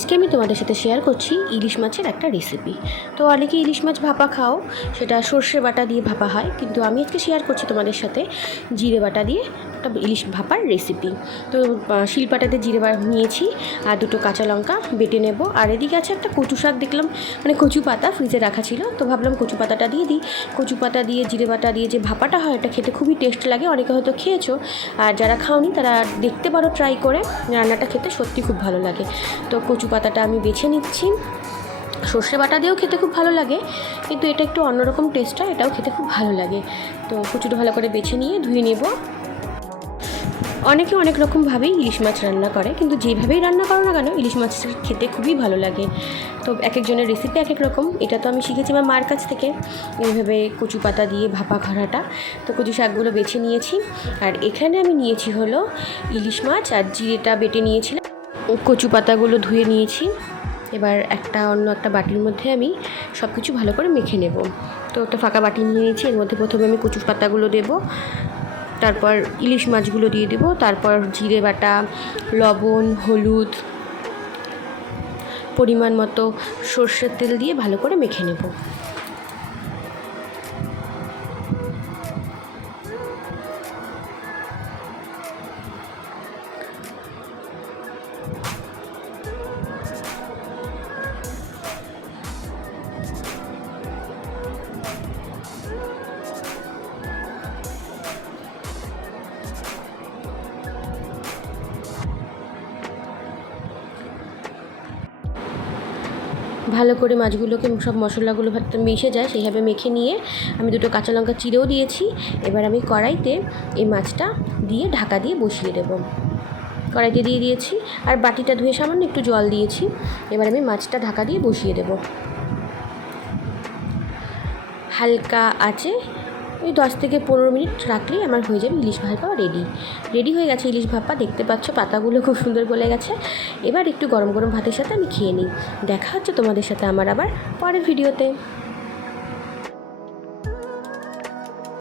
আজকে আমি তোমাদের সাথে শেয়ার করছি ইলিশ মাছের একটা রেসিপি। তো অনেকে ইলিশ মাছ ভাপা খাও, সেটা সর্ষে বাটা দিয়ে ভাপা হয়, কিন্তু আমি আজকে শেয়ার করছি তোমাদের সাথে জিরে বাটা দিয়ে একটা ইলিশ ভাপার রেসিপি। তো শিলপাটাতে জিরে নিয়েছি আর দুটো কাঁচা লঙ্কা বেটে নেব। আর এদিকে আছে একটা কচু শাক, দেখলাম মানে কচু পাতা ফ্রিজে রাখা ছিল, তো ভাবলাম কচু পাতাটা দিয়ে দিই। কচু পাতা দিয়ে জিরে বাটা দিয়ে যে ভাপাটা হয় এটা খেতে খুবই টেস্ট লাগে, অনেকে হয়তো খেয়েছো, আর যারা খাওনি তারা দেখতে পারো ট্রাই করে। রান্নাটা খেতে সত্যি খুব ভালো লাগে। তো কচু পাতাটা আমি বেছে নিচ্ছি। সর্ষে বাটা দিয়েও খেতে খুব ভালো লাগে, কিন্তু এটা একটু অন্যরকম টেস্ট হয়, এটাও খেতে খুব ভালো লাগে। তো কচুটা ভালো করে বেছে নিয়ে ধুয়ে নেব। অনেকে অনেক রকমভাবেই ইলিশ মাছ রান্না করে, কিন্তু যেভাবেই রান্না করো না কেন ইলিশ মাছটা খেতে খুবই ভালো লাগে। তো এক একজনের রেসিপি এক এক রকম। এটা তো আমি শিখেছি আমার মার কাছ থেকে, এইভাবে কচু পাতা দিয়ে ভাপা করাটা। তো কচু শাকগুলো বেছে নিয়েছি, আর এখানে আমি নিয়েছি হলো ইলিশ মাছ আর জিরেটা বেটে নিয়েছিলাম। কচু পাতাগুলো ধুয়ে নিয়েছি। এবার অন্য একটা বাটির মধ্যে আমি সব কিছু ভালো করে মেখে নেব। তো একটা ফাঁকা বাটি নিয়ে নিয়েছি, এর মধ্যে প্রথমে আমি কচু পাতাগুলো দেবো, তারপর ইলিশ মাছগুলো দিয়ে দেবো, তারপর জিরে বাটা, লবণ, হলুদ, পরিমাণ মতো সর্ষের তেল দিয়ে ভালো করে মেখে নেব। ভালো করে মাছগুলোকে সব মশলাগুলো ভাতে মিশে যায় সেইভাবে মেখে নিয়ে আমি দুটো কাঁচা লঙ্কা চিরেও দিয়েছি। এবার আমি কড়াইতে এই মাছটা দিয়ে ঢাকা দিয়ে বসিয়ে দেবো। কড়াইতে দিয়ে দিয়েছি আর বাটিটা ধুয়ে সামান্য একটু জল দিয়েছি। এবার আমি মাছটা ঢাকা দিয়ে বসিয়ে দেবো। হালকা আছে ওই 10 থেকে 15 মিনিট রাখলেই আমার হয়ে যাবে ইলিশ ভাপা রেডি হয়ে গেছে ইলিশ ভাপা। দেখতে পাচ্ছ পাতাগুলো খুব সুন্দর গলে গেছে। এবার একটু গরম গরম ভাতের সাথে আমি খেয়ে নিই। দেখা হচ্ছে তোমাদের সাথে আমার আবার পরের ভিডিওতে।